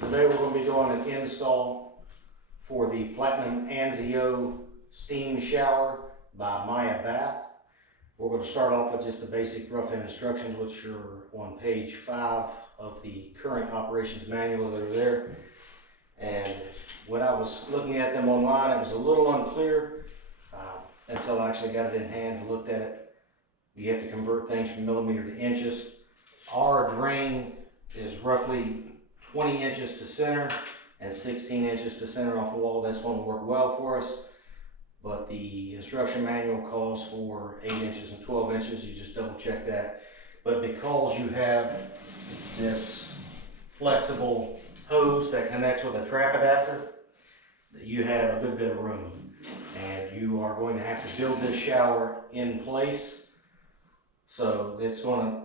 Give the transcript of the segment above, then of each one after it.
Today we're going to be doing an install for the Platinum Anzio steam shower by Maya Bath. We're going to start off with just the basic rough instructions, which are on page 5 of the current operations manual that are there. And when I was looking at them online, it was a little unclear until I actually got it in hand and looked at it. You have to convert things from millimeter to inches. Our drain is roughly 20 inches to center and 16 inches to center off the wall. That's going to work well for us. But the instruction manual calls for 8 inches and 12 inches. You just double check that. But because you have this flexible hose that connects with a trap adapter, you have a good bit of room. And you are going to have to build this shower in place. So it's going to,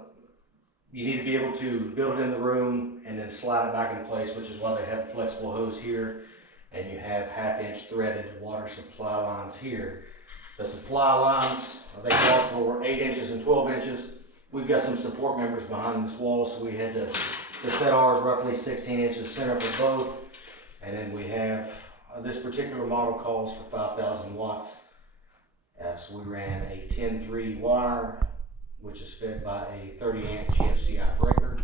you need to be able to build it in the room and then slide it back in place, which is why they have a flexible hose here. And you have 1/2 inch threaded water supply lines here. The supply lines, they call for 8 inches and 12 inches. We've got some support members behind this wall, so we had to set ours roughly 16 inches center for both. And then we have, this particular model calls for 5,000 watts. So we ran a 10-3 wire, which is fed by a 30 amp GFCI breaker.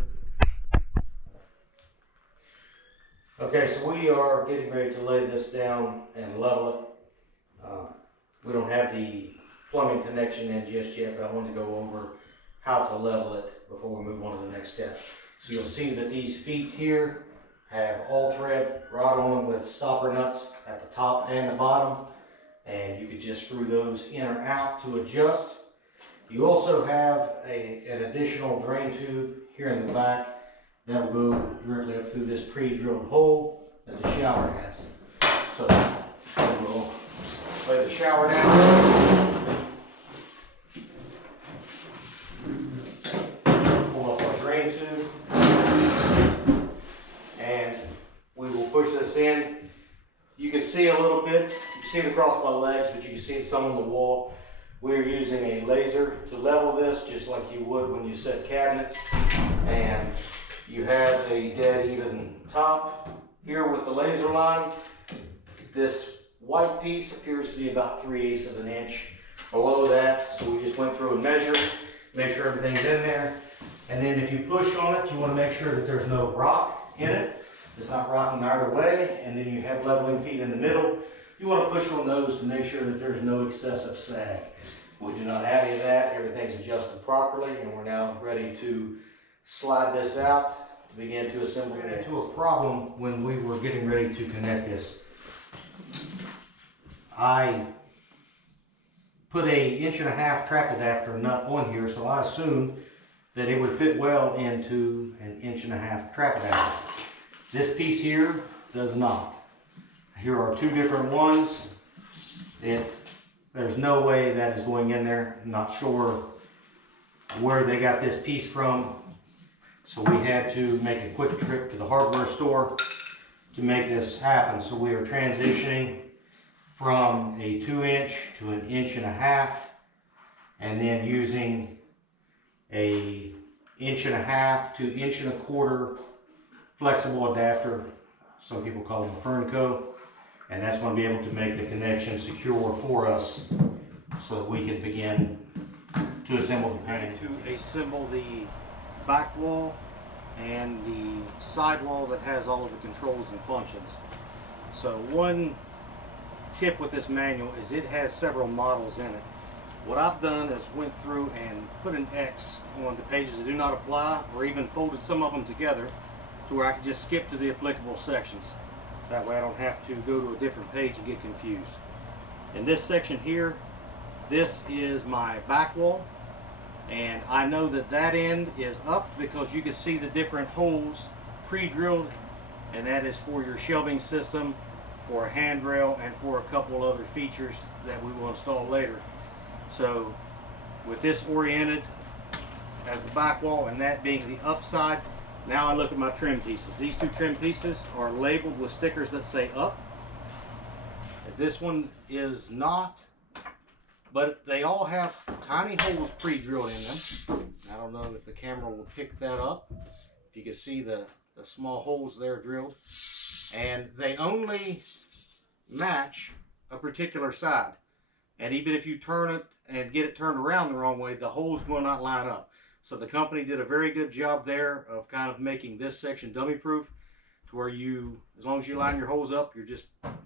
Okay, so we are getting ready to lay this down and level it. We don't have the plumbing connection in just yet, but I want to go over how to level it before we move on to the next step. So you'll see that these feet here have all thread rod on them with stopper nuts at the top and the bottom, and you could just screw those in or out to adjust. You also have an additional drain tube here in the back that will go directly up through this pre-drilled hole that the shower has. So we'll lay the shower down, pull up our drain tube, and we will push this in. You can see a little bit, you see it across my legs, but you can see some on the wall. We're using a laser to level this just like you would when you set cabinets, and you have a dead even top here with the laser line. This white piece appears to be about 3/8 of an inch below that, so we just went through and measured, make sure everything's in there. And then if you push on it, you want to make sure that there's no rock in it. It's not rocking either way. And then you have leveling feet in the middle. You want to push on those to make sure that there's no excessive sag. We do not have any of that. Everything's adjusted properly, and we're now ready to slide this out to begin to assemble it. Into a problem when we were getting ready to connect this. I put a 1.5 inch trap adapter nut on here, so I assumed that it would fit well into an 1.5 inch trap adapter. This piece here does not. Here are 2 different ones. There's no way that is going in there. I'm not sure where they got this piece from. So we had to make a quick trip to the hardware store to make this happen. So we are transitioning from a 2 inch to an 1.5 inch, and then using a 1.5 to 1.25 inch flexible adapter. Some people call them a Fernco. And that's going to be able to make the connection secure for us so that we can begin to assemble the panel. To assemble the back wall and the side wall that has all of the controls and functions. So one tip with this manual is it has several models in it. What I've done is went through and put an X on the pages that do not apply, or even folded some of them together to where I can just skip to the applicable sections. That way I don't have to go to a different page and get confused. In this section here, this is my back wall, and I know that that end is up because you can see the different holes pre-drilled, and that is for your shelving system, for a handrail, and for a couple other features that we will install later. So with this oriented as the back wall and that being the upside, now I look at my trim pieces. These 2 trim pieces are labeled with stickers that say up. This one is not, but they all have tiny holes pre-drilled in them. I don't know if the camera will pick that up. If you can see the the small holes there drilled, and they only match a particular side. And even if you turn it and get it turned around the wrong way, the holes will not line up. So the company did a very good job there of kind of making this section dummy proof, to where you, as long as you line your holes up, you're just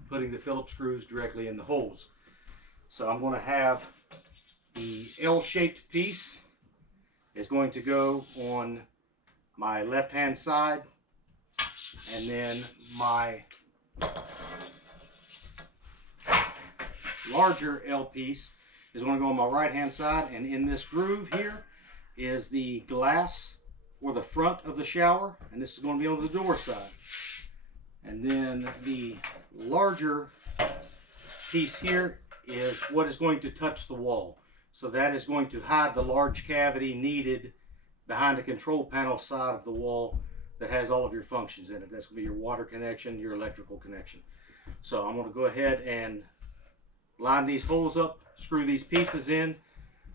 putting the Phillips screws directly in the holes. So I'm going to have the L-shaped piece is going to go on my left hand side, and then my larger L piece is going to go on my right hand side. And in this groove here is the glass for the front of the shower, and this is going to be on the door side. And then the larger piece here is what is going to touch the wall. So that is going to hide the large cavity needed behind the control panel side of the wall that has all of your functions in it. That's going to be your water connection, your electrical connection. So I'm going to go ahead and line these holes up, screw these pieces in.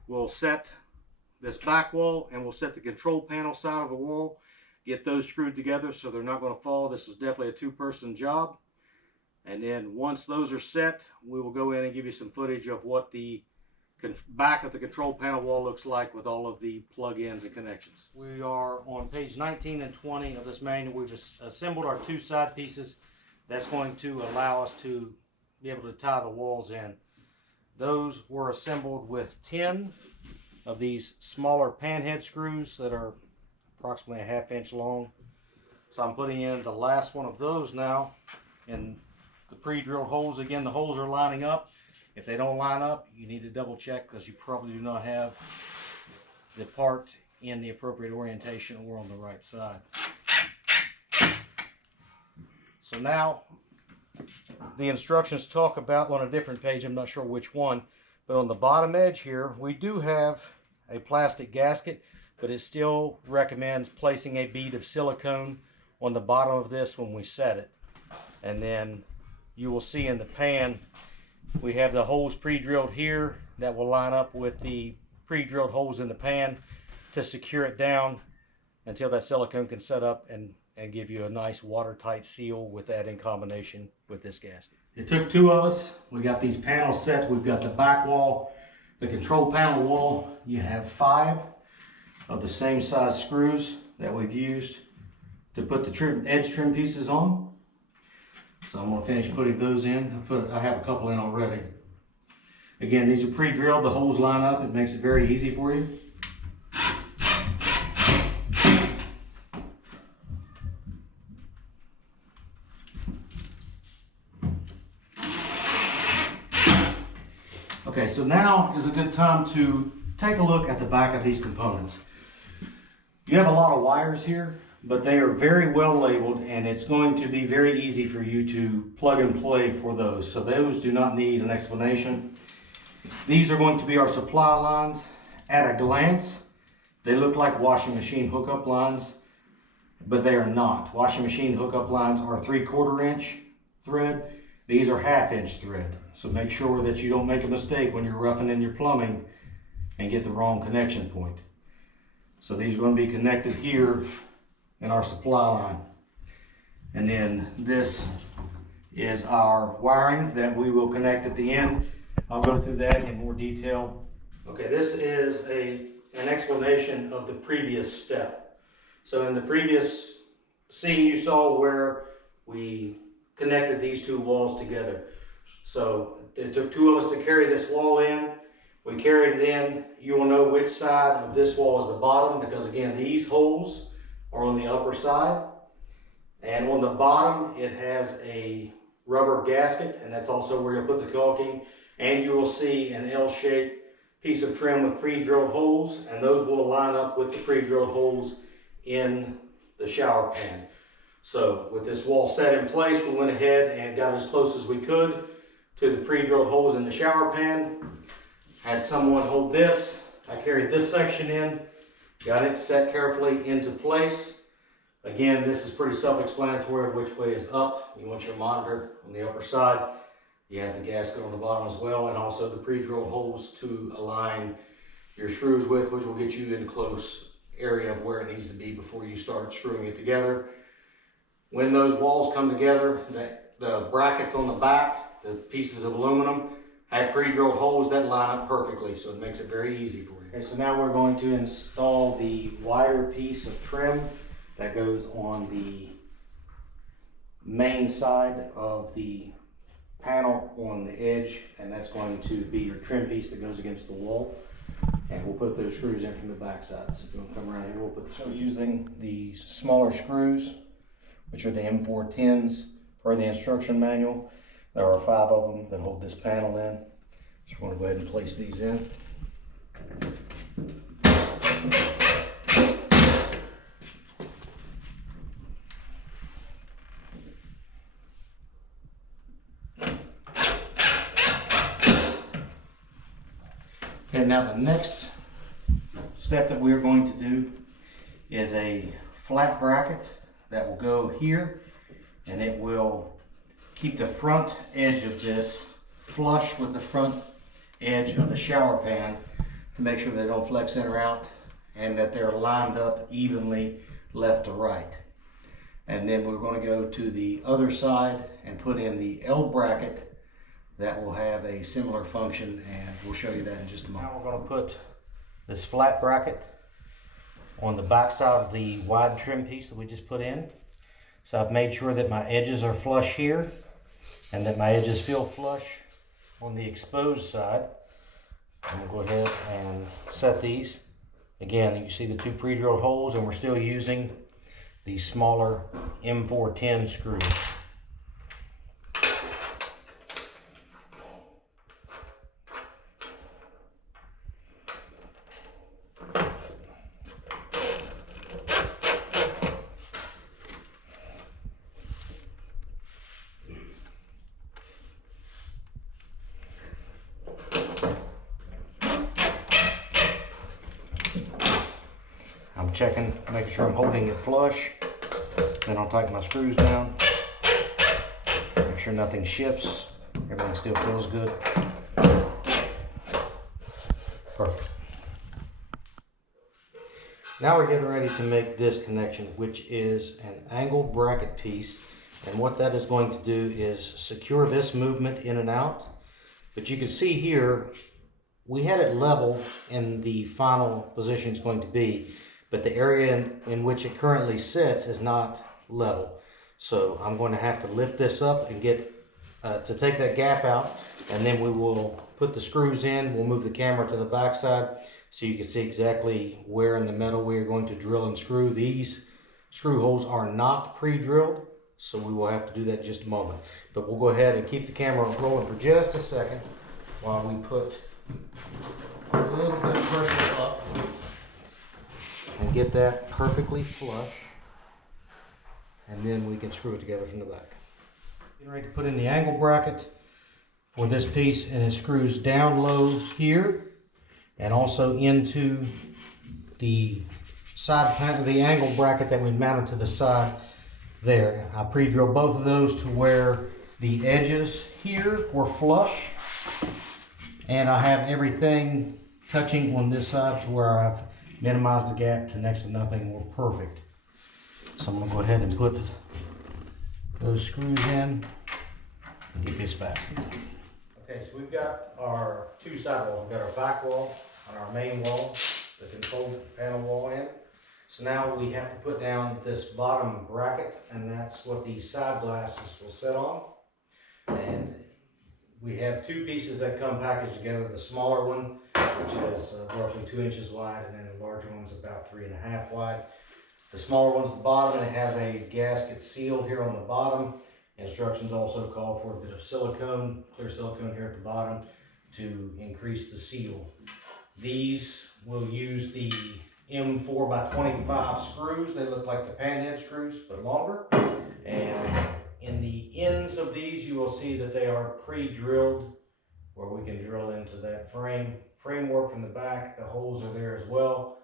We'll set this back wall, and we'll set the control panel side of the wall, get those screwed together so they're not going to fall. This is definitely a two-person job. And then once those are set, we will go in and give you some footage of what the back of the control panel wall looks like with all of the plug-ins and connections. We are on page 19 and 20 of this manual. We've just assembled our two side pieces. That's going to allow us to be able to tie the walls in. Those were assembled with 10 of these smaller panhead screws that are approximately a 1/2 inch long. So I'm putting in the last one of those now in the pre-drilled holes. Again, the holes are lining up. If they don't line up, you need to double check, because you probably do not have the part in the appropriate orientation or on the right side. So now the instructions talk about, on a different page, I'm not sure which one, but on the bottom edge here, we do have a plastic gasket, but it still recommends placing a bead of silicone on the bottom of this when we set it. And then you will see in the pan, we have the holes pre-drilled here that will line up with the pre-drilled holes in the pan to secure it down until that silicone can set up and give you a nice watertight seal with that in combination with this gasket. It took two of us. We got these panels set. We've got the back wall, the control panel wall. You have 5 of the same size screws that we've used to put the edge trim pieces on. So I'm going to finish putting those in. I have a couple in already. Again, these are pre-drilled. The holes line up. It makes it very easy for you. Okay, so now is a good time to take a look at the back of these components. You have a lot of wires here, but they are very well labeled, and it's going to be very easy for you to plug and play for those. So those do not need an explanation. These are going to be our supply lines. At a glance, they look like washing machine hookup lines, but they are not. Washing machine hookup lines are 3/4 inch thread. These are 1/2 inch thread. So make sure that you don't make a mistake when you're roughing in your plumbing and get the wrong connection point. So these are going to be connected here in our supply line. And then this is our wiring that we will connect at the end. I'll go through that in more detail. Okay, this is an explanation of the previous step. So in the previous scene you saw where we connected these two walls together. So it took 2 of us to carry this wall in. We carried it in. You will know which side of this wall is the bottom, because again, these holes are on the upper side. And on the bottom, it has a rubber gasket, and that's also where you'll put the caulking. And you will see an L-shaped piece of trim with pre-drilled holes, and those will line up with the pre-drilled holes in the shower pan. So with this wall set in place, we went ahead and got as close as we could to the pre-drilled holes in the shower pan. Had someone hold this. I carried this section in, got it set carefully into place. Again, this is pretty self-explanatory of which way is up. You want your monitor on the upper side. You have the gasket on the bottom as well, and also the pre-drilled holes to align your screws with, which will get you in close area of where it needs to be before you start screwing it together. When those walls come together, the brackets on the back, the pieces of aluminum, have pre-drilled holes that line up perfectly, so it makes it very easy for you. Okay, so now we're going to install the wider piece of trim that goes on the main side of the panel on the edge, and that's going to be your trim piece that goes against the wall. And we'll put those screws in from the back side. So if you want to come around here, we'll put so using the smaller screws, which are the M410s per the instruction manual. There are 5 of them that hold this panel in. So we're going to go ahead and place these in. Okay, now the next step that we're going to do is a flat bracket that will go here, and it will keep the front edge of this flush with the front edge of the shower pan to make sure they don't flex in or out, and that they're lined up evenly left to right. And then we're going to go to the other side and put in the L bracket that will have a similar function, and we'll show you that in just a moment. Now we're going to put this flat bracket on the back side of the wide trim piece that we just put in. So I've made sure that my edges are flush here and that my edges feel flush on the exposed side. I'm going to go ahead and set these. Again, you can see the 2 pre-drilled holes, and we're still using the smaller M410 screws. I'm checking, making sure I'm holding it flush. Then I'll tighten my screws down. Make sure nothing shifts. Everything still feels good. Perfect. Now we're getting ready to make this connection, which is an angled bracket piece. And what that is going to do is secure this movement in and out. But you can see here, we had it level in the final position it's going to be, but the area in which it currently sits is not level. So I'm going to have to lift this up and get to take that gap out, and then we will put the screws in. We'll move the camera to the back side so you can see exactly where in the metal we are going to drill and screw. These screw holes are not pre-drilled, so we will have to do that in just a moment. But we'll go ahead and keep the camera rolling for just a second while we put a little bit of pressure up and get that perfectly flush, and then we can screw it together from the back. Getting ready to put in the angle bracket for this piece, and it screws down low here and also into the side panel, the angle bracket that we mounted to the side there. I pre-drilled both of those to where the edges here were flush, and I have everything touching on this side to where I've minimized the gap to next to nothing. We're perfect. So I'm going to go ahead and put those screws in and get this fastened. Okay, so we've got our 2 side walls. We've got our back wall and our main wall, the control panel wall in. So now we have to put down this bottom bracket, and that's what these side glasses will sit on. And we have 2 pieces that come packaged together. The smaller one, which is roughly 2 inches wide, and then the larger one's about 3.5 wide. The smaller one's the bottom, and it has a gasket seal here on the bottom. Instructions also call for a bit of silicone, clear silicone here at the bottom to increase the seal. These will use the M4 by 25 screws. They look like the panhead screws, but longer. And in the ends of these, you will see that they are pre-drilled, where we can drill into that framework from the back. The holes are there as well.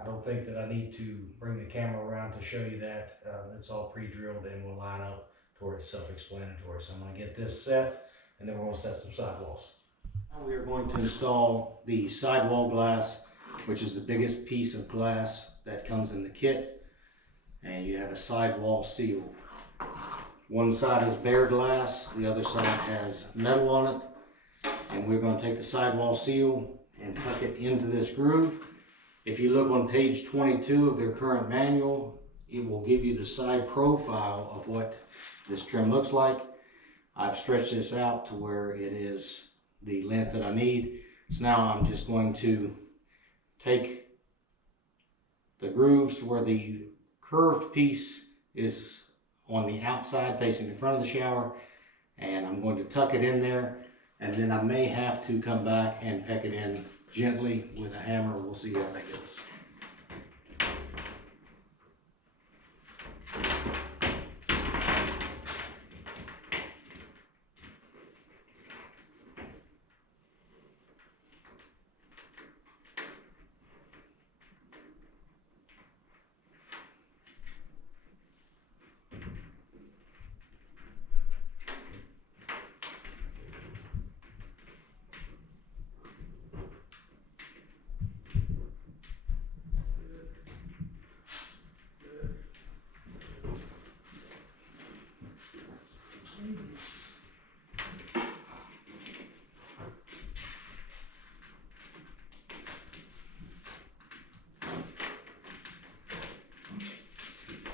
I don't think that I need to bring the camera around to show you that. It's all pre-drilled and will line up to where it's self-explanatory. So I'm going to get this set, and then we're going to set some sidewalls. Now we are going to install the sidewall glass, which is the biggest piece of glass that comes in the kit. and you have a sidewall seal. One side is bare glass, the other side has metal on it, and we're going to take the sidewall seal and tuck it into this groove. If you look on page 22 of their current manual, it will give you the side profile of what this trim looks like. I've stretched this out to where it is the length that I need. So now I'm just going to take the grooves where the curved piece is on the outside facing the front of the shower, and I'm going to tuck it in there, and then I may have to come back and peck it in gently with a hammer. We'll see how that goes.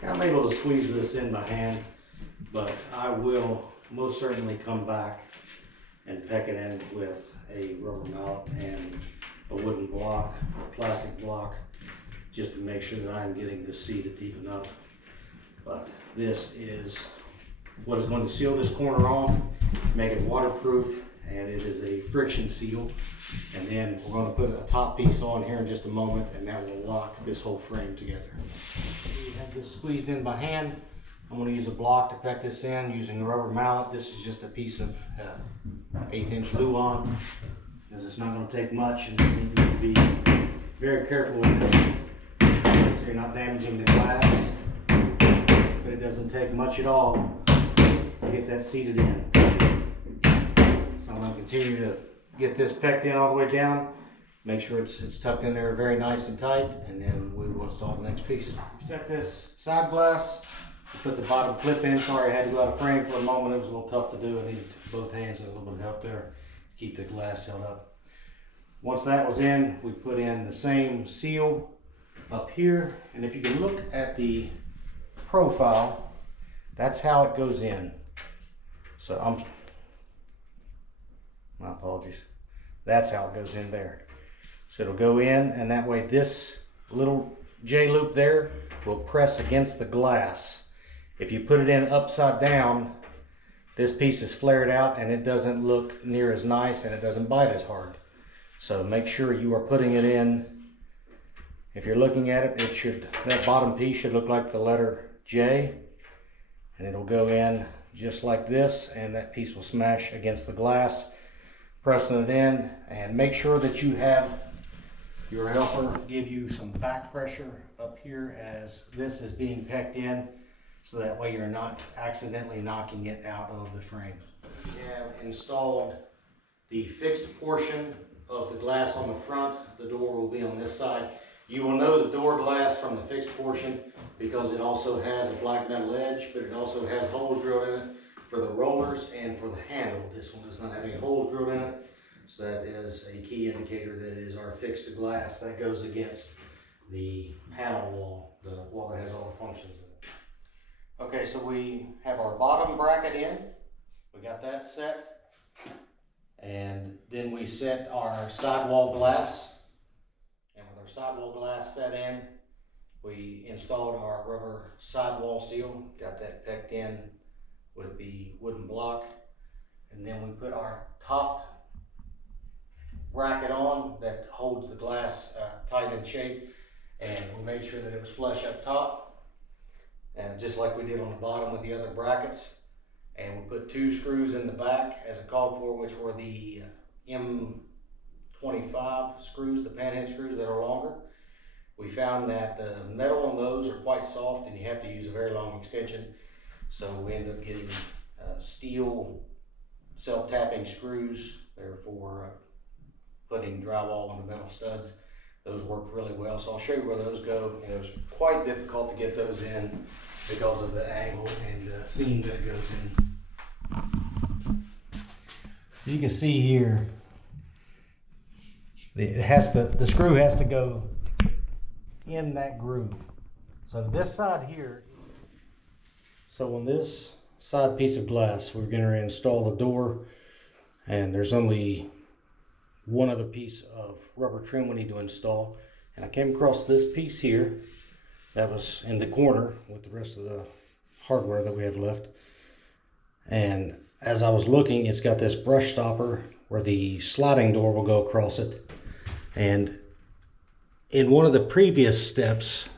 I'm able to squeeze this in by hand, but I will most certainly come back and peck it in with a rubber mallet and a wooden block or plastic block, just to make sure that I'm getting this seated deep enough. But this is what is going to seal this corner off, make it waterproof, and it is a friction seal. And then we're going to put a top piece on here in just a moment, and that will lock this whole frame together. We have this squeezed in by hand. I'm going to use a block to peck this in using a rubber mallet. This is just a piece of 1/8" Luan, because it's not going to take much, and you need to be very careful with this so you're not damaging the glass. But it doesn't take much at all to get that seated in. So I'm going to continue to get this pecked in all the way down. Make sure it's tucked in there very nice and tight, and then we will install the next piece. Set this side glass, put the bottom clip in. Sorry I had to go out of frame for a moment. It was a little tough to do. I needed both hands and a little bit of help there to keep the glass held up. Once that was in, we put in the same seal up here, and if you can look at the profile, that's how it goes in. So my apologies. That's how it goes in there. So it'll go in, and that way this little J-loop there will press against the glass. If you put it in upside down, this piece is flared out and it doesn't look near as nice and it doesn't bite as hard. So make sure you are putting it in. If you're looking at it, that bottom piece should look like the letter J, and it'll go in just like this, and that piece will smash against the glass. Pressing it in, and make sure that you have your helper give you some back pressure up here as this is being pecked in, so that way you're not accidentally knocking it out of the frame. We have installed the fixed portion of the glass on the front. The door will be on this side. You will know the door glass from the fixed portion because it also has a black metal edge, but it also has holes drilled in it for the rollers and for the handle. This one does not have any holes drilled in it, so that is a key indicator that it is our fixed glass. That goes against the panel wall, the wall that has all the functions in it. Okay, so we have our bottom bracket in. We got that set. And then we set our sidewall glass. And with our sidewall glass set in, we installed our rubber sidewall seal. Got that pecked in with the wooden block, and then we put our top bracket on that holds the glass tight in shape, and we made sure that it was flush up top, and just like we did on the bottom with the other brackets. And we put 2 screws in the back as it called for, which were the M25 screws, the panhead screws that are longer. We found that the metal on those are quite soft and you have to use a very long extension. So we ended up getting steel self-tapping screws. They're for putting drywall on the metal studs. those worked really well. So I'll show you where those go. And it was quite difficult to get those in because of the angle and the seam that goes in. So you can see here, the screw has to go in that groove. So this side here, so on this side piece of glass, we're going to install the door, and there's only one other piece of rubber trim we need to install. And I came across this piece here that was in the corner with the rest of the hardware that we have left. And as I was looking, it's got this brush stopper where the sliding door will go across it. And in one of the previous steps,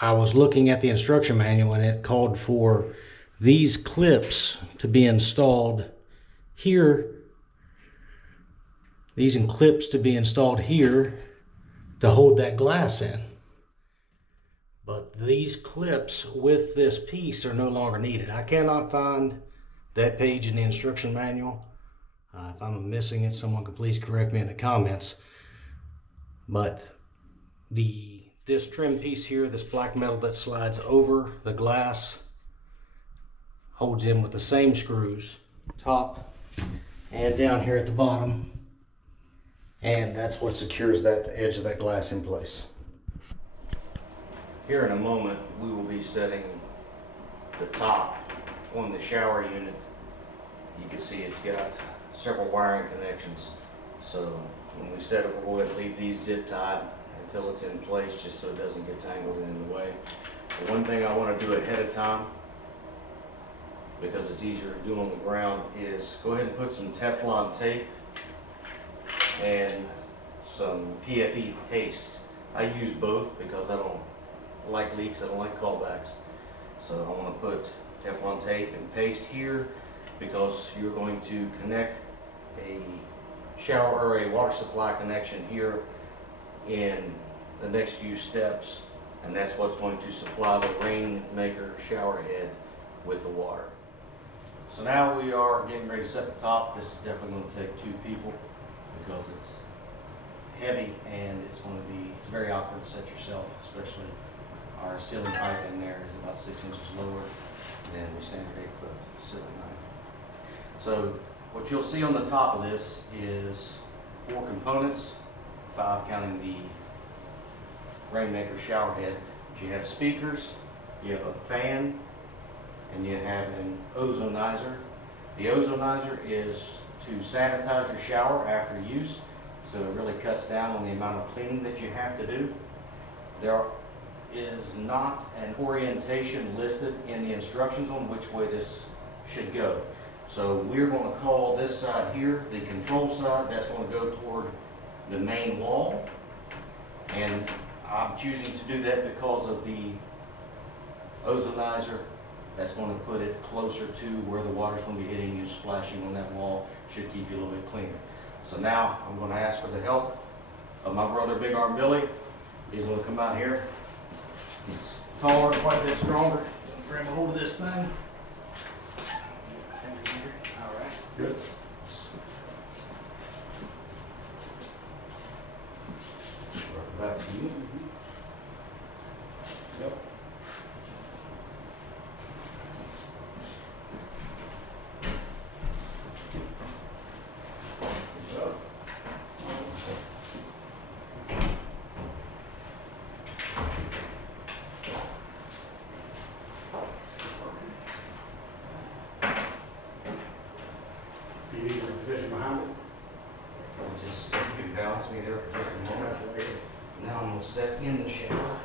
I was looking at the instruction manual, and it called for these clips to be installed here. These clips to be installed here to hold that glass in. But these clips with this piece are no longer needed. I cannot find that page in the instruction manual. If I'm missing it, someone could please correct me in the comments. But this trim piece here, this black metal that slides over the glass, holds in with the same screws, top and down here at the bottom. And that's what secures that edge of that glass in place. Here in a moment, we will be setting the top on the shower unit. You can see it's got several wiring connections. So when we set it, we'll go ahead and leave these zip tied until it's in place, just so it doesn't get tangled in the way. The one thing I want to do ahead of time, because it's easier to do on the ground, is go ahead and put some Teflon tape and some PFE paste. I use both because I don't like leaks, I don't like callbacks. So I want to put Teflon tape and paste here because you're going to connect a shower or a water supply connection here in the next few steps, and that's what's going to supply the Rainmaker shower head with the water. So now we are getting ready to set the top. This is definitely going to take 2 people because it's heavy and it's very awkward to set yourself, especially our ceiling height in there is about 6 inches lower than the standard 8-foot ceiling height. So what you'll see on the top of this is 4 components, 5 counting the Rainmaker shower head. You have speakers, you have a fan, and you have an ozonizer. The ozonizer is to sanitize your shower after use, so it really cuts down on the amount of cleaning that you have to do. There is not an orientation listed in the instructions on which way this should go. So we're going to call this side here the control side. That's going to go toward the main wall, and I'm choosing to do that because of the ozonizer. That's going to put it closer to where the water's going to be hitting you, splashing on that wall. Should keep you a little bit cleaner. So now I'm going to ask for the help of my brother Big Arm Billy. He's going to come out here. He's taller, quite a bit stronger. Grab a hold of this thing. All right. Good. Back to you. Yep. Do you need a position behind it? Just, if you can balance me there for just a moment. Now I'm going to step in the shower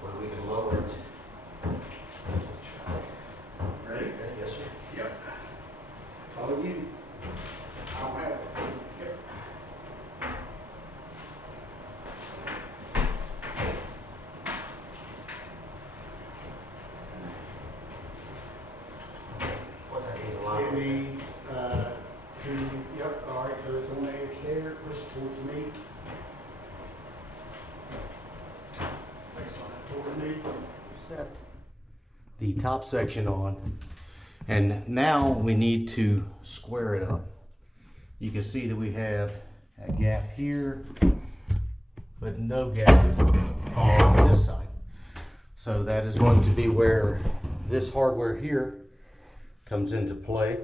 where we can lower it. Ready? Yes, sir. Yep. All again. I don't have it. Yep. What's that mean? Line? It means yep, all right, so it's on the edge there, push it towards me. Towards me. Set the top section on, and now we need to square it up. You can see that we have a gap here but no gap on this side. So that is going to be where this hardware here comes into play.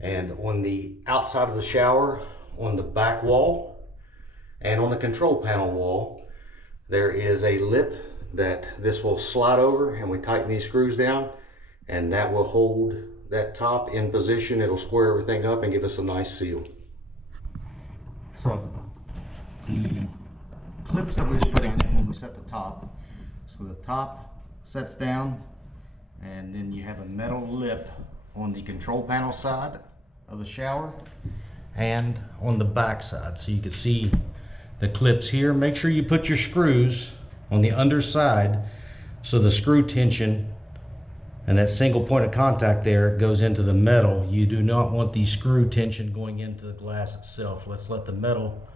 And on the outside of the shower, on the back wall, and on the control panel wall, there is a lip that this will slide over, and we tighten these screws down, and that will hold that top in position. It'll square everything up and give us a nice seal. So the clips that we put in when we set the top, so the top sets down, and then you have a metal lip on the control panel side of the shower and on the back side. So you can see the clips here. Make sure you put your screws on the underside so the screw tension and that single point of contact there goes into the metal. You do not want the screw tension going into the glass itself. Let's let the metal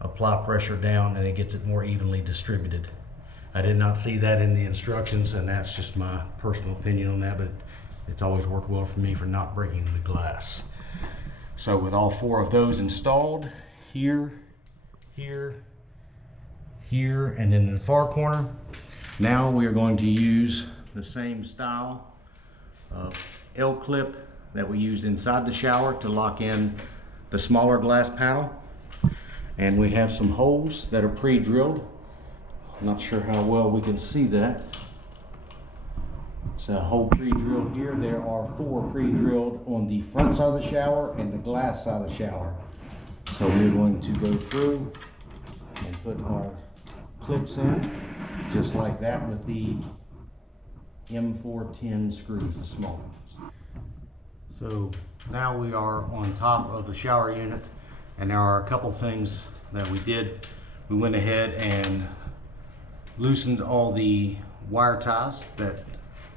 apply pressure down and it gets it more evenly distributed. I did not see that in the instructions, and that's just my personal opinion on that, but it's always worked well for me for not breaking the glass. So with all 4 of those installed, here, here, here, and in the far corner, now we are going to use the same style of L-clip that we used inside the shower to lock in the smaller glass panel. And we have some holes that are pre-drilled. I'm not sure how well we can see that. It's a hole pre-drilled here. There are 4 pre-drilled on the front side of the shower and the glass side of the shower. So we're going to go through and put our clips in just like that with the M410 screws, the small ones. So now we are on top of the shower unit, and there are a couple things that we did. We went ahead and loosened all the wire ties that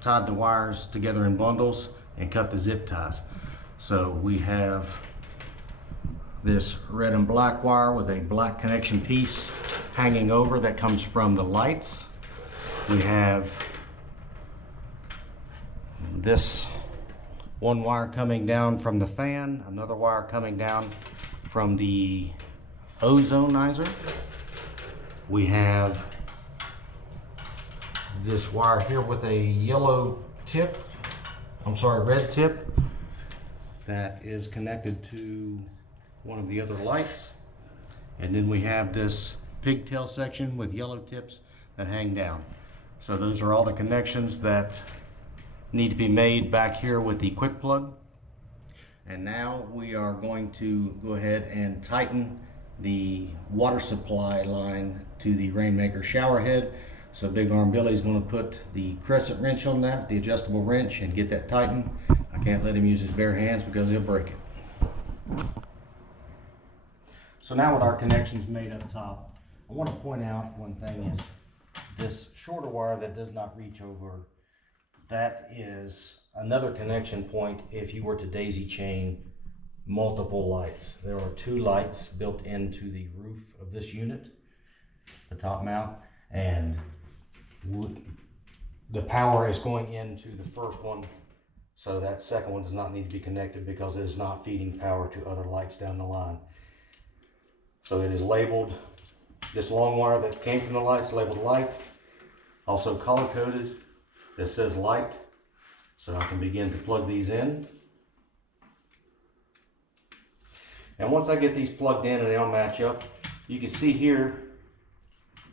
tied the wires together in bundles and cut the zip ties. So we have this red and black wire with a black connection piece hanging over that comes from the lights. We have this one wire coming down from the fan, another wire coming down from the ozonizer. We have this wire here with a yellow tip, red tip, that is connected to one of the other lights. And then we have this pigtail section with yellow tips that hang down. So those are all the connections that need to be made back here with the quick plug. And now we are going to go ahead and tighten the water supply line to the Rainmaker shower head. So Big Arm Billy is going to put the crescent wrench on that, the adjustable wrench, and get that tightened. I can't let him use his bare hands because he'll break it. So now with our connections made up top, I want to point out one thing is this shorter wire that does not reach over, that is another connection point if you were to daisy chain multiple lights. There are 2 lights built into the roof of this unit, the top mount, and the power is going into the first one, so that second one does not need to be connected because it is not feeding power to other lights down the line. So it is labeled, this long wire that came from the lights labeled light, also color coded. This says light, so I can begin to plug these in. And once I get these plugged in and they all match up, you can see here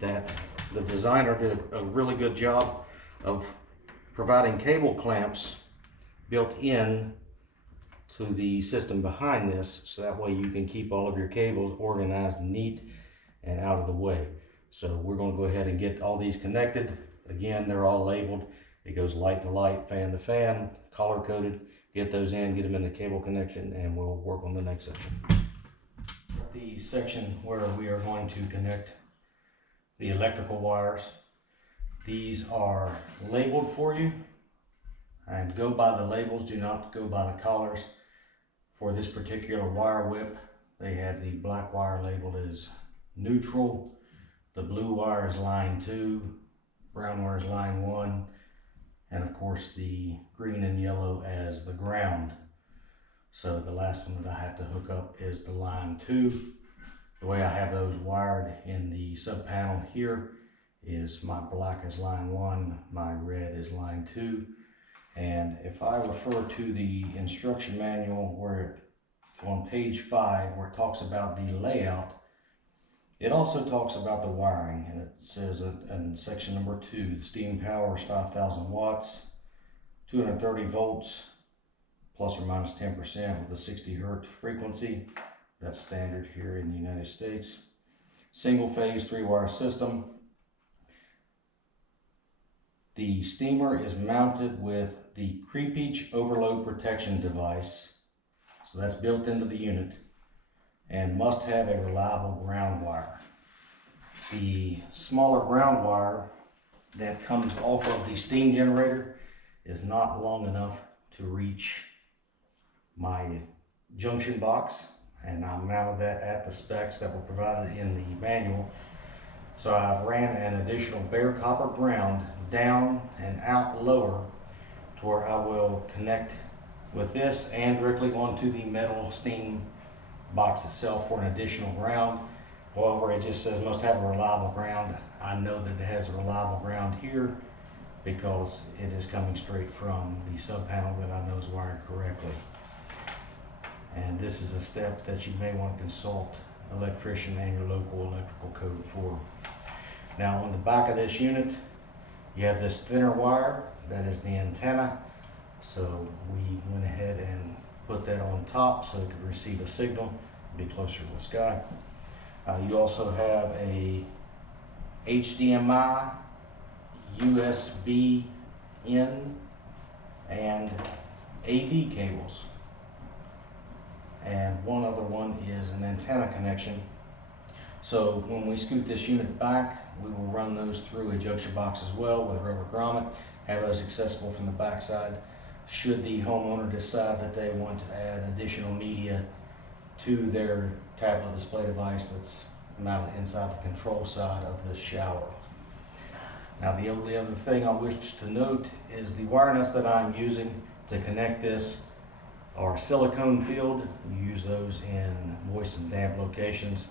that the designer did a really good job of providing cable clamps built in to the system behind this, so that way you can keep all of your cables organized and neat and out of the way. So we're going to go ahead and get all these connected. Again, they're all labeled. It goes light to light, fan to fan, color coded. Get those in, get them in the cable connection, and we'll work on the next section. The section where we are going to connect the electrical wires. These are labeled for you, and go by the labels, do not go by the collars. For this particular wire whip, they have the black wire labeled as neutral, the blue wire is line 2, brown wire is line 1, and of course the green and yellow as the ground. So the last one that I have to hook up is the line 2, The way I have those wired in the sub panel here is my black is line 1, my red is line 2. And if I refer to the instruction manual where on page 5 where it talks about the layout, it also talks about the wiring, and it says in section number 2, the steam power is 5,000 watts, 230 volts, plus or minus 10% with a 60 hertz frequency. That's standard here in the United States. Single phase 3-wire system. The steamer is mounted with the creepage overload protection device, so that's built into the unit, and must have a reliable ground wire. The smaller ground wire that comes off of the steam generator is not long enough to reach my junction box, and I mounted that at the specs that were provided in the manual. So I've ran an additional bare copper ground down and out lower to where I will connect with this and directly onto the metal steam box itself for an additional ground. However, it just says must have a reliable ground. I know that it has a reliable ground here because it is coming straight from the sub panel that I know is wired correctly. And this is a step that you may want to consult an electrician and your local electrical code for. Now on the back of this unit, you have this thinner wire, that is the antenna. So we went ahead and put that on top so it could receive a signal, be closer to the sky. You also have a HDMI, USB in, and AV cables. And one other one is an antenna connection. So when we scoot this unit back, we will run those through a junction box as well with a rubber grommet, have those accessible from the backside. Should the homeowner decide that they want to add additional media to their tablet display device that's mounted inside the control side of the shower. Now the only other thing I wish to note is the wire nuts that I'm using to connect this are silicone filled. You use those in moist and damp locations.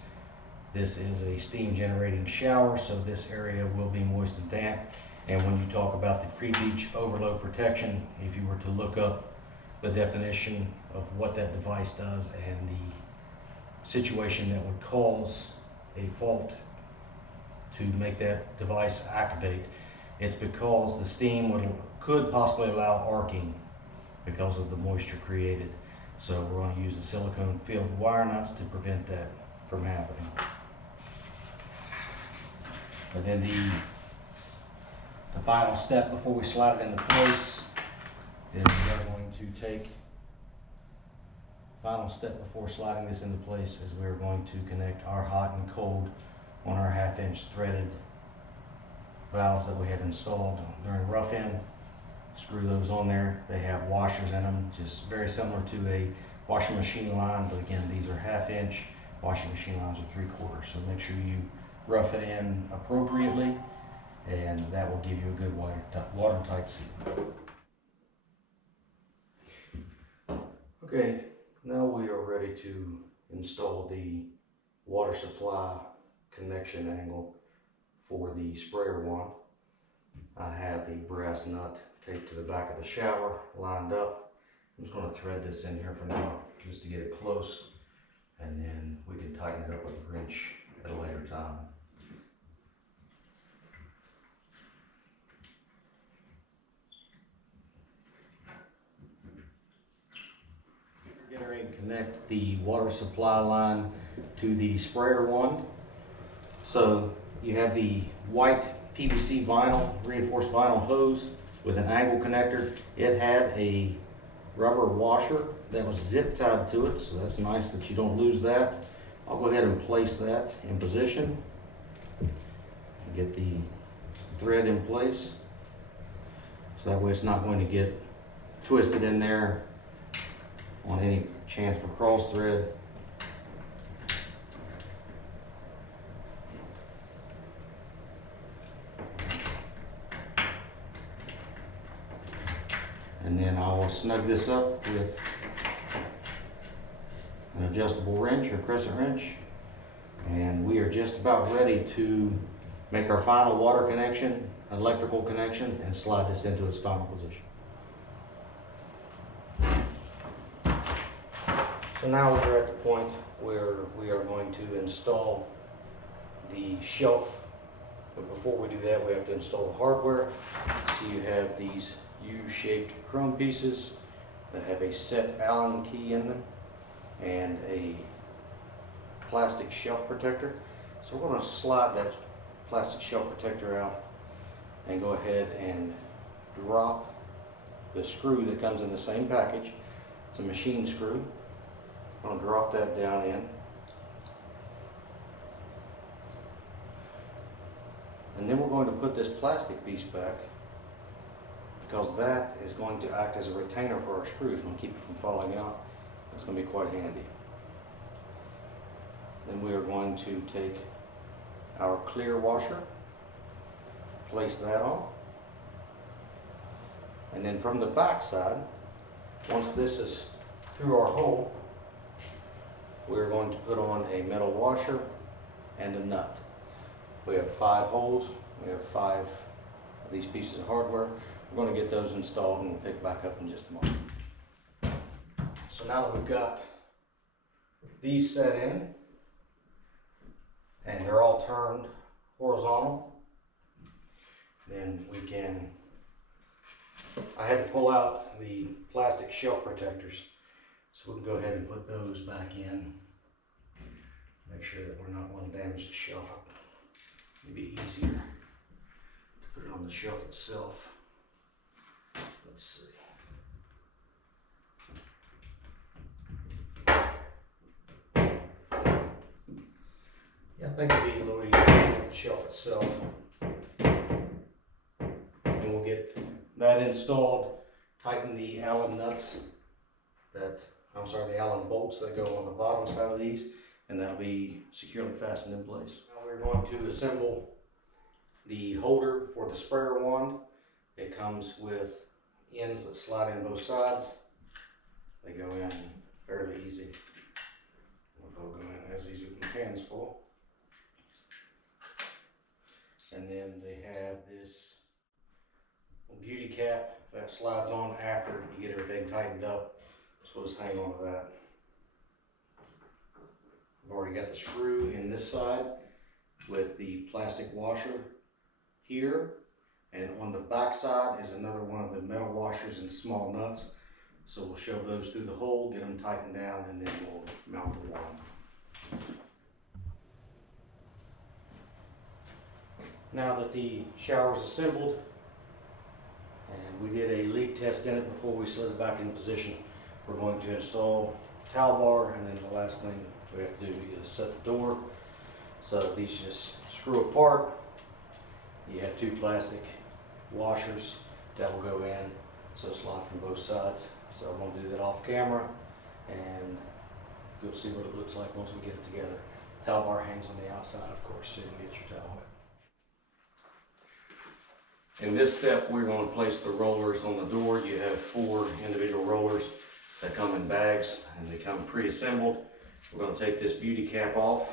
This is a steam generating shower, so this area will be moist and damp. And when you talk about the creepage overload protection, if you were to look up the definition of what that device does and the situation that would cause a fault to make that device activate, it's because the steam could possibly allow arcing because of the moisture created. So we're going to use the silicone filled wire nuts to prevent that from happening. And then the final step before we slide it into place is we are going to take, final step before sliding this into place is we're going to connect our hot and cold on our 1/2-inch threaded valves that we had installed during rough-in. Screw those on there. They have washers in them, just very similar to a washing machine line, but again, these are 1/2-inch. Washing machine lines are 3/4, so make sure you rough it in appropriately, and that will give you a good watertight seal. Okay, now we are ready to install the water supply connection angle for the sprayer wand. I have the brass nut taped to the back of the shower, lined up. I'm just going to thread this in here for now, just to get it close, and then we can tighten it up with a wrench at a later time. We're getting ready to connect the water supply line to the sprayer wand. So you have the white PVC vinyl, reinforced vinyl hose with an angle connector. It had a rubber washer that was zip tied to it, so that's nice that you don't lose that. I'll go ahead and place that in position. Get the thread in place, so that way it's not going to get twisted in there on any chance for cross thread. And then I will snug this up with an adjustable wrench or crescent wrench, And we are just about ready to make our final water connection, electrical connection, and slide this into its final position. So now we're at the point where we are going to install the shelf. But before we do that, we have to install the hardware. So you have these U-shaped chrome pieces that have a set Allen key in them and a plastic shelf protector. So we're going to slide that plastic shelf protector out and go ahead and drop the screw that comes in the same package. It's a machine screw. I'm going to drop that down in. And then we're going to put this plastic piece back, because that is going to act as a retainer for our screws. It's going to keep it from falling out. That's going to be quite handy. Then we are going to take our clear washer, place that on, and then from the back side, once this is through our hole, we're going to put on a metal washer and a nut. We have 5 holes. We have 5 of these pieces of hardware. We're going to get those installed and we'll pick back up in just a moment. So now that we've got these set in and they're all turned horizontal, then we can, I had to pull out the plastic shelf protectors, so we can go ahead and put those back in. Make sure that we're not going to damage the shelf. It'd be easier to put it on the shelf itself. Let's see. Yeah, I think it'd be a little easier on the shelf itself. And we'll get that installed, tighten the Allen nuts that, the Allen bolts that go on the bottom side of these, and that'll be securely fastened in place. Now we're going to assemble the holder for the sprayer wand. It comes with ends that slide in both sides. They go in fairly easy. They'll go in as easy with my hands full. And then they have this beauty cap that slides on after you get everything tightened up. So we'll just hang on to that. I've already got the screw in this side with the plastic washer here, and on the back side is another one of the metal washers and small nuts. So we'll shove those through the hole, get them tightened down, and then we'll mount the wand. Now that the shower is assembled, and we did a leak test in it before we slid it back into position, we're going to install the towel bar, and then the last thing we have to do is set the door. So these just screw apart. You have 2 plastic washers that will go in, so slide from both sides. So I'm going to do that off camera, and you'll see what it looks like once we get it together. The towel bar hangs on the outside, of course, so you can get your towel wet. In this step, we're going to place the rollers on the door. You have 4 individual rollers that come in bags, and they come pre-assembled. We're going to take this beauty cap off,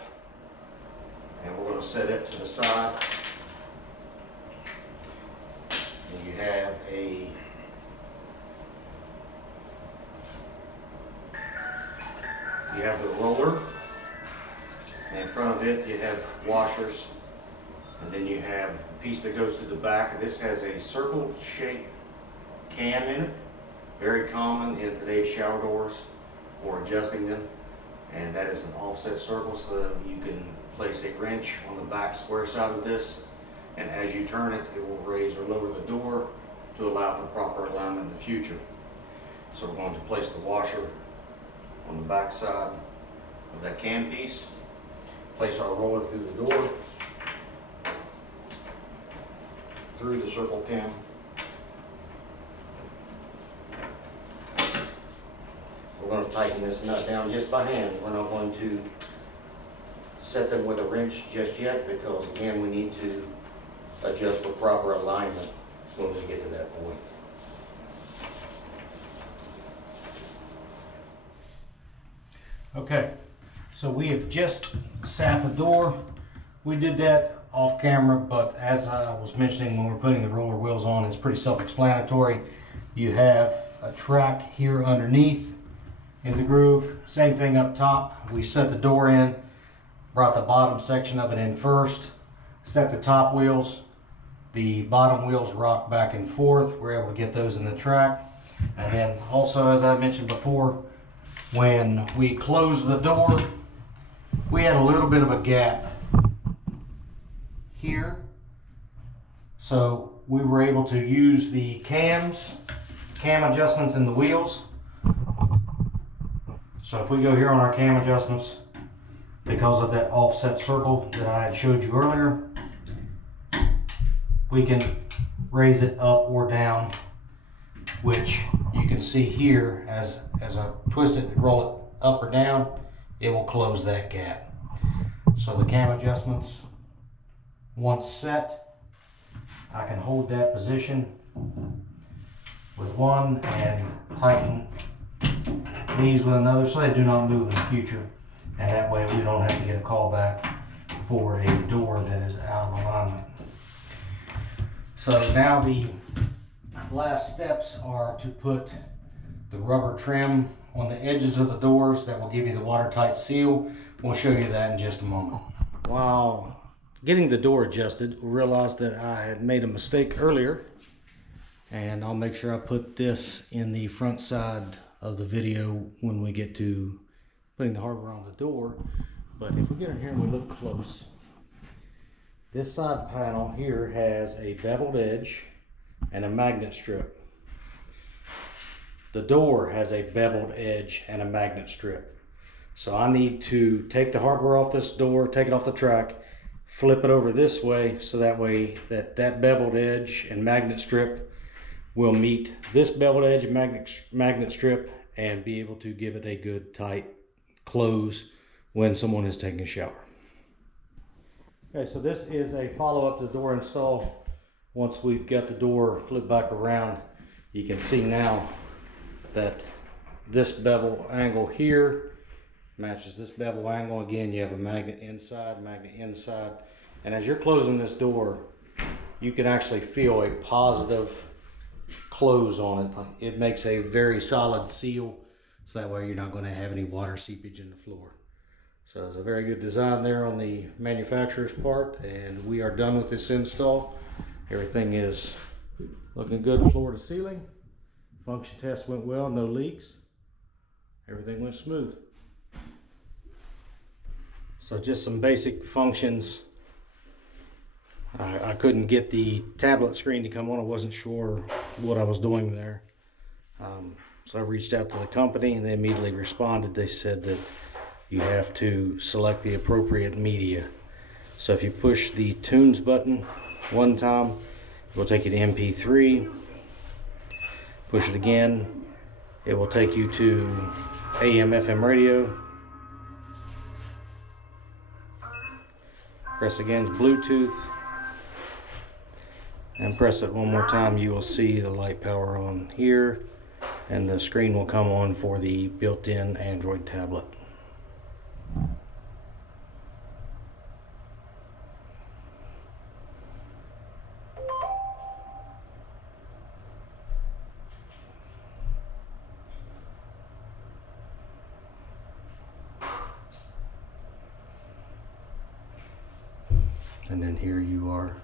and we're going to set it to the side. And you have the roller, and in front of it you have washers, and then you have the piece that goes through the back. This has a circle shaped cam in it, very common in today's shower doors for adjusting them, and that is an offset circle, so that you can place a wrench on the back square side of this, and as you turn it, it will raise or lower the door to allow for proper alignment in the future. So we're going to place the washer on the back side of that cam piece, place our roller through the door, through the circle cam, we're going to tighten this nut down just by hand. We're not going to set them with a wrench just yet, because again, we need to adjust for proper alignment when we get to that point. Okay, So we have just sat the door. We did that off camera, but as I was mentioning when we're putting the roller wheels on, it's pretty self-explanatory. You have a track here underneath in the groove. Same thing up top. We set the door in, brought the bottom section of it in first, set the top wheels. The bottom wheels rock back and forth. We're able to get those in the track. And then also, as I mentioned before, when we closed the door, we had a little bit of a gap here. So we were able to use the cam adjustments in the wheels. So if we go here on our cam adjustments, because of that offset circle that I had showed you earlier, we can raise it up or down, which you can see here as I twist it and roll it up or down, it will close that gap. So the cam adjustments, once set, I can hold that position with one and tighten these with another so they do not move in the future. And that way we don't have to get a call back for a door that is out of alignment. So now the last steps are to put the rubber trim on the edges of the doors that will give you the watertight seal. We'll show you that in just a moment. While getting the door adjusted, we realized that I had made a mistake earlier, and I'll make sure I put this in the front side of the video when we get to putting the hardware on the door. But if we get in here and we look close, this side panel here has a beveled edge and a magnet strip. The door has a beveled edge and a magnet strip. So I need to take the hardware off this door, take it off the track, flip it over this way, so that way that beveled edge and magnet strip will meet this beveled edge and magnet strip and be able to give it a good tight close when someone is taking a shower. Okay, so this is a follow-up to the door install. Once we've got the door flipped back around, you can see now that this bevel angle here matches this bevel angle. Again, you have a magnet inside, and as you're closing this door, you can actually feel a positive close on it. It makes a very solid seal, so that way you're not going to have any water seepage in the floor. So it's a very good design there on the manufacturer's part, and we are done with this install. Everything is looking good floor to ceiling. Function test went well, no leaks. Everything went smooth. So just some basic functions. I couldn't get the tablet screen to come on. I wasn't sure what I was doing there. So I reached out to the company and they immediately responded. They said that you have to select the appropriate media. So if you push the tunes button one time, it will take you to MP3. Push it again, it will take you to AM FM radio. Press again, Bluetooth. And press it one more time, you will see the light power on here, and the screen will come on for the built-in Android tablet. And then here you are